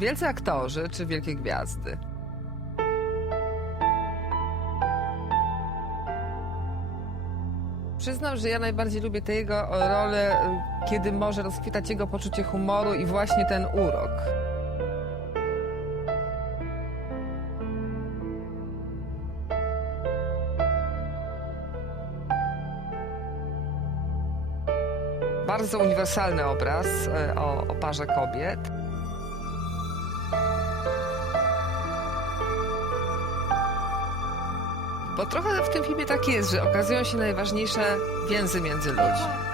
Wielcy aktorzy czy wielkie gwiazdy? Przyznam, że ja najbardziej lubię tę jego rolę, y, kiedy może rozkwitać jego poczucie humoru i właśnie ten urok. Bardzo uniwersalny obraz y, o, o parze kobiet. Bo trochę w tym filmie tak jest, że okazują się najważniejsze więzy między ludźmi.